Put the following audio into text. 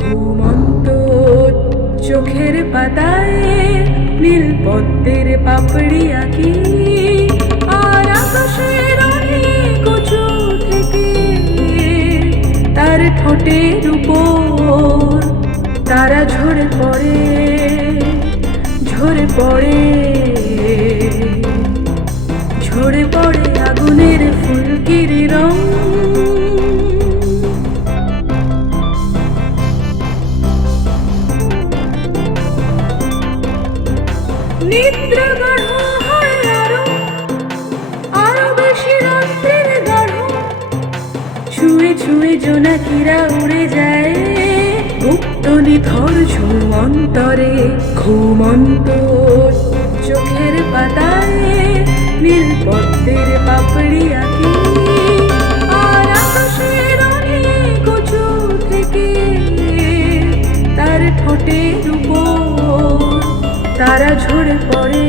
ঘুমন্ত চোখের পাতায় নীল পদ্মের পাপড়ি আঁকি, আর আকাশের অনেক উঁচু থেকে তার ঠোঁটের উপর তারা ঝরে পড়ে, ঝরে পড়ে, ঝরে পড়ে আগুনের ফুলকির রং। নিদ্রা গাঢ় হয় আরো, আরো বেশি রাত্রির গাঢ়, ছুঁয়ে ছুঁয়ে জোনাকিরা উড়ে যায় গুপ্ত নিথর ঝুমন্তরে। ঘুমন্ত চোখের পাতায় নীল পদ্মের পাপড়ি আঁকি, আর আকাশের অনেক উঁচু থেকে তার ঠোঁটের উপর তারা ঝরে পড়ে,